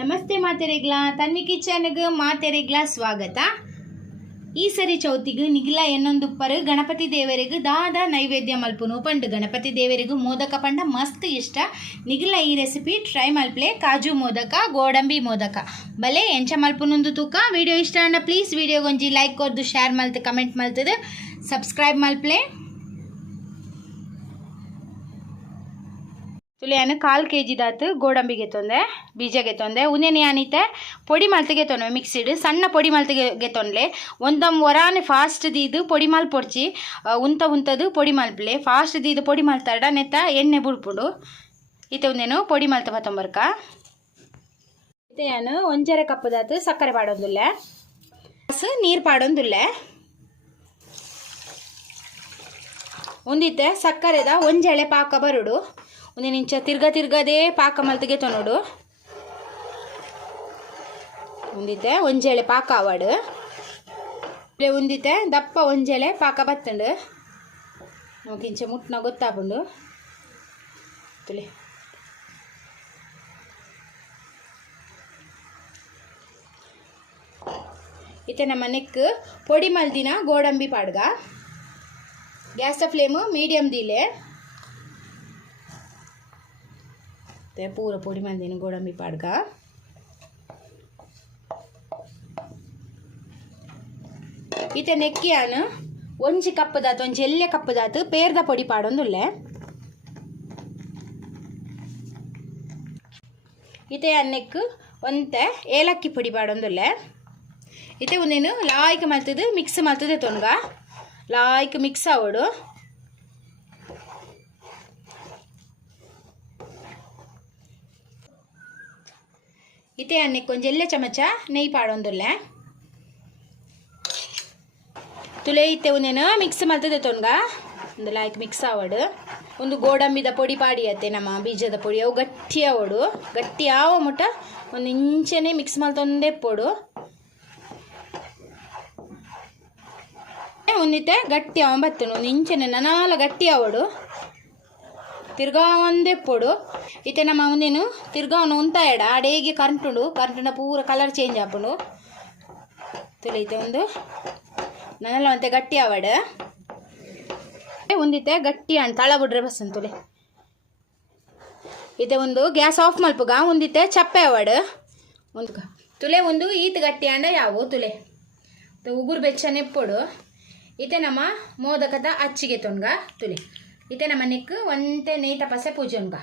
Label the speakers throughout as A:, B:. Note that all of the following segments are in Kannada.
A: ನಮಸ್ತೆ ಮಾತೆರೆಗ್ಲ ತನ್ವಿ ಕಿಚನ್ಗೆ ಮಾತೆರೆಗ್ಲ ಸ್ವಾಗತ. ಈ ಸರಿ ಚೌತಿಗೆ ನಿಗಿಲ ಪರ ಗಣಪತಿ ದೇವರಿಗೆ ದಾದ ನೈವೇದ್ಯ ಮಲ್ಪುನು ಪಂಡು. ಗಣಪತಿ ದೇವರಿಗೂ ಮೋದಕ ಪಂಡ ಮಸ್ತ್ ಇಷ್ಟ. ನಿಗಿಲ ಈ ರೆಸಿಪಿ ಟ್ರೈ ಮಲ್ಪ್ಲೆ. ಕಾಜು ಮೋದಕ, ಗೋಡಂಬಿ ಮೋದಕ. ಬಲೆ ಎಂಚ ಮಲ್ಪುನೊಂದು ತೂಕ. ವಿಡಿಯೋ ಇಷ್ಟ ಅಣ್ಣ ಪ್ಲೀಸ್ ವಿಡಿಯೋಗೊಂಜಿ ಲೈಕ್ ಕೊರ್ದು ಶೇರ್ ಮಲ್ತು ಕಮೆಂಟ್ ಮಲ್ತದೆ. ಸಬ್ಸ್ಕ್ರೈಬ್ ಮಲ್ಪ್ಲೆ. ತುಳಿಯಾನು ಕಾಲು ಕೆ ಜಿದಾತು ಗೋಡಂಬಿಗೆ ತೊಂದೆ, ಬೀಜಗೆ ತೊಂದೆ ಉನ್ನೇನೆ ಏನಿತ್ತೆ ಪೊಡಿ ಮಲ್ತಿಗೆ ತೊಂದೆ ಮಿಕ್ಸಿಡ್ ಸಣ್ಣ ಪೊಡಿ ಮಲ್ತಿಗೆ ತೊಂದ್ಲೆ ಒಂದಮ್ ವರಾನೆ ಫಾಸ್ಟ್ ದೀದು ಪೊಡಿ ಮಾಲ್ ಪೊಡ್ಚಿ ಉಂತ ಉಂತದು ಪೊಡಿ ಮಲ್ಪ್ಲೆ. ಫಾಸ್ಟ್ ದೀದು ಪೊಡಿ ಮಲ್ತಾಡ ನೆತ್ತ ಎಣ್ಣೆ ಬುಡ್ಪುಡು. ಈತ ಒಂದೇನು ಪೊಡಿ ಮಲ್ತ ಬತ್ತೊಂಬರ್ಕ ಇತ್ತೆ ಏನು ಒಂಜರೆ ಕಪ್ಪದಾತು ಸಕ್ಕರೆ ಪಾಡೊಂದುಲ್ಲೆ. ನೀರು ಪಾಡೊಂದುಲ್ಲೆ. ಒಂದಿತ್ತೆ ಸಕ್ಕರೆದ ಒಂಜೆಳೆ ಪಾಕ ಬರುಡು. ಒಂದಿನ ಇಂಚ ತಿರ್ಗ ತಿರ್ಗದೇ ಪಾಕ ಮಲ್ತಿಗೆ ನೋಡು. ಉಂದಿತೆ ಒಂಜೆಳೆ ಪಾಕ ಆವಾಡು. ಉಂದಿತೆ ದಪ್ಪ ಒಂಜೆಳೆ ಪಾಕ ಬತ್ತಂಡು. ನಮಗೆ ಇಂಚೆ ಮುಟ್ನ ಗೊತ್ತಾಪುಂಡು. ತುಳಿ ಇತ್ತೆ ನಮ್ಮ ನೆಕ್ ಪೊಡಿ ಮಲ್ದಿನ ಗೋಡಂಬಿ ಪಾಡ್ಗ. ಗ್ಯಾಸ್ ಫ್ಲೇಮು ಮೀಡಿಯಮ್ ದೀಲೆ. ಮತ್ತೆ ಪೂರ ಪೊಡಿ ಮಂದಿನ ಗೋಡಂಬಿ ಪಾಡ್ಗ. ಈತ ನೆಕ್ಕಿಯಾನು ಒಂಜಿ ಕಪ್ಪದಾತು, ಒಂಜಿ ಎಲ್ಲೆ ಕಪ್ಪದಾತು, ಪೇರ್ದ ಪೊಡಿ ಪಾಡೊಂದುಲ್ಲೆ. ಈತೆ ಅನ್ನೆಕ್ ಒಂತೆ ಏಲಕ್ಕಿ ಪುಡಿ ಪಾಡೊಂದುಲ್ಲೆ. ಇತ್ತೆ ಒಂದೇನು ಲಾಯ್ಕ್ ಮಲ್ತದು, ಮಿಕ್ಸ್ ಮಲ್ತದೆ ತೊನ್ಗ. ಲಾಯ್ಕ್ ಮಿಕ್ಸ್ ಆವಡು. ಇತ್ತೆ ಅನ್ನಕ್ಕೆ ಕೊಂಜೆಲ್ಲೆ ಚಮಚ? ನೆಯ್ ಪಾಡೊಂದುಲ್ಲೆ ತುಲೆ ಇತ್ತೆ ಒಂದೇನು ಮಿಕ್ಸ್ ಮಲ್ತದೆ ತೊನ್ಗ ಒಂದು ಲಾಯ್ಕ್ ಮಿಕ್ಸ್ ಆವಡು. ಒಂದು ಗೋಡಂಬಿದ ಪೊಡಿ ಪಾಡಿ ಅತ್ತೆ ನಮ್ಮ ಬೀಜದ ಪೊಡಿ. ಅವು ಗಟ್ಟಿ ಆವಡು. ಗಟ್ಟಿ ಆವ ಮುಟ ಒಂದು ಇಂಚನೆ ಮಿಕ್ಸ್ ಮಲ್ತೊಂದೇ ಪೊಡು. ಒಂದಿತ್ತೆ ಗಟ್ಟಿ ಅವ ಬತ್ತನು ಒಂದು ಇಂಚನೆ ನನಾಲ ಗಟ್ಟಿ ಆವಡು. ತಿರ್ಗಾ ಒಂದೇ ಪೊಡು. ಇತ್ತೆ ನಮ್ಮ ಒಂದೇನು, ತಿರ್ಗಾ ಅವನು ಉಂತ ಎಡ ಡೇಗೆ ಕರೆಂಟ್ ಉಂಡು ಕರೆಂಟ್ನ ಪೂರ ಕಲರ್ ಚೇಂಜ್ ಆಪುಂಡು ತುಳಿತೆ ಒಂದು. ನನ್ನೆಲ್ಲ ಒಂತೆ ಗಟ್ಟಿ ಆವಡ. ಒಂದಿತ್ತೆ ಗಟ್ಟಿ ಅಣ್ಣ ತಳ ಬಿಡ್ರೆ ಬಸ್ ತುಲೆ. ಇತ್ತೆ ಒಂದು ಗ್ಯಾಸ್ ಆಫ್ ಮಲ್ಪುಗ ಒಂದಿತ್ತೆ ಚಪ್ಪೆ ಆವಡ್. ಒಂದು ತುಲೆ ಒಂದು ಈತ್ ಗಟ್ಟಿ ಅಂಡ ಯಾವು ತುಲೆ. ಉಗುರು ಬೆಚ್ಚನೆ ಪೊಡು. ಇತ್ತೆ ನಮ್ಮ ಮೋದಕದ ಅಚ್ಚಿಗೆ ತೊನ್ಗ ತುಲೆ. ಇತ್ತೆ ನಮ್ಮ ನೆಕ್ ಒಂತೆ ನೇತ ಪಸೆ ಪೂಜೆ ಉನ್ಗ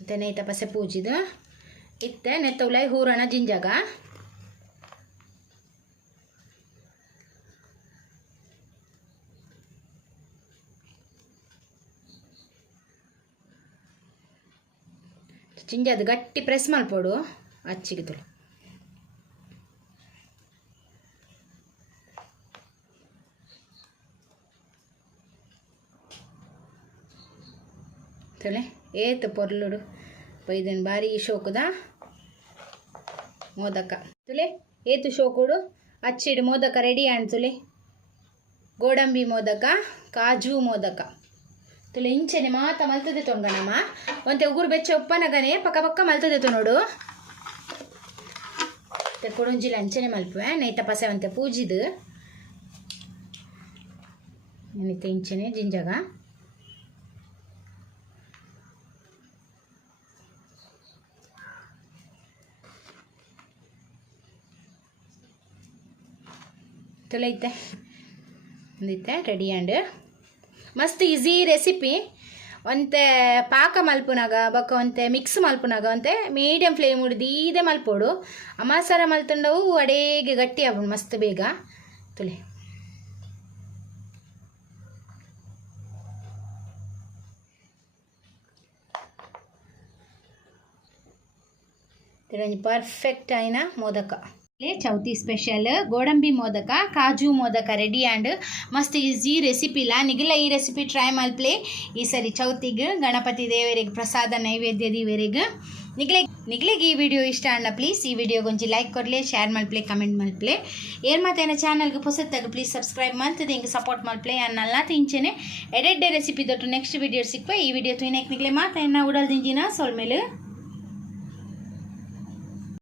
A: ಇತ್ತೆ ನೇತ ಪಸೆ ಪೂಜಿದ ಇತ್ತೆ ನೆತ್ತ ಹೂರಣ ಜಿಂಜಾಗ ಜಿಂಜದು ಗಟ್ಟಿ ಪ್ರೆಸ್ ಮಲ್ಪೋಡು ಅಚ್ಚಿಗೆ ತುಳು ఏత పొరలుడు ಪೊರ್ಲುಡು భారీ ಬಾರಿ ಶೋಕುದ? ಮೋದಕ. ತುಲೆ, ಏತು ಅಚ್ಚಿಡು ಮೋದಕ ರೆಡಿ ಆಣ್ ತುಲೆ. ಗೋಡಂಬಿ ಮೋದಕ, ಕಾಜು ಮೋದಕ. ತುಲೆ, ಇಂಚೆನೆ ಮಾತ ಮಲ್ತದೆ ತೊಂಗಣಮ್ಮ ಒಂತೆ ಉಗುರು ಬೆಚ್ಚ ಉಪ್ಪನಗನೆ ಪಕ್ಕ ಪಕ್ಕ ಮಲ್ತದೆ ತು ನೋಡು. ಕೊಡುಂಜಿಲ್ ಅಂಚನೆ ಮಲ್ಪುವೆ. ನೈತ ಪಸೆ ಒಂತೆ ಪೂಜಿದು. ನೆನಿತೆ ಇಂಚನೆ ಜಿಂಜಗ? ತುಲೈತೆ ಒಂದೈತೆ ರೆಡಿ ಆ್ಯಂಡ್ ಮಸ್ತ್ ಈಸಿ ರೆಸಿಪಿ ಒಂತೆ ಪಾಕ ಮಲ್ಪುನಾಗ, ಬೊಕ್ಕ ಒಂತೆ ಮಿಕ್ಸ್ ಮಲ್ಪುನಾಗ, ಒಂತೆ ಮೀಡಿಯಂ ಫ್ಲೇಮ್ ಉಡ್ದೀದೆ ಮಲ್ಪೋಡು. ಅಮಾಸಾರ ಮಲ್ತಂಡವು ಅಡೇಗೆ ಗಟ್ಟಿ ಆಗೋಣ ಮಸ್ತ್ ಬೇಗ. ತೊಳೆ ಪರ್ಫೆಕ್ಟ್ ಆಯ್ನ ಮೋದಕ. ಚೌತಿ ಸ್ಪೆಷಲ್ ಗೋಡಂಬಿ ಮೋದಕ, ಕಾಜು ಮೋದಕ ರೆಡಿ ಆ್ಯಂಡ್ ಮಸ್ತ್ ಈಸಿ ರೆಸಿಪಿ ಇಲ್ಲ ನಿಗಿಲ್ಲ ಈ ರೆಸಿಪಿ ಟ್ರೈ ಮಲ್ಪ್ಲೆ ಈ ಸರಿ ಚೌತಿಗೆ, ಗಣಪತಿ ದೇವರಿಗೆ ಪ್ರಸಾದ ನೈವೇದ್ಯ ದೇವರಿಗೆ ನಿಗ್ಲೆ ನಿಗ್ಲೆಗೆ ಈ ವಿಡಿಯೋ ಇಷ್ಟ ಅಣ್ಣ ಪ್ಲೀಸ್ ಈ ವಿಡಿಯೋಗೆ ಒಂಚಿ ಲೈಕ್ ಕೊಡ್ಲೆ ಶೇರ್ ಮಲ್ಪ್ಲೆ ಕಮೆಂಟ್ ಮಾಡ್ಲೆ ಏನು ಮತ್ತೆ ಮಾತೇನ ಚಾನಲ್ಗೆ ಹೊಸತ್ತಾಗ ಪ್ಲೀಸ್ ಸಬ್ಸ್ಕ್ರೈಬ್ ಮಾಡ್ತದೆ ಹಿಂಗೆ ಸಪೋರ್ಟ್ ಮಲ್ಪ್ಲೆ ಅನ್ನಲ್ಲ ತಿಂಚೆನೆ ಎಡೆಡ್ಡೆ ರೆಸಿಪಿ ದೊಟ್ಟು ನೆಕ್ಸ್ಟ್ ವಿಡಿಯೋ ಸಿಕ್ವೆ. ಈ ವಿಡಿಯೋ ತುಯ್ನಕ್ಕೆ ನಿಗ್ಲೆ ಮಾತೇನ ಉಡಲ್ ದಿಂಜಿನ ಸೊಲ್ಮೇಲೆ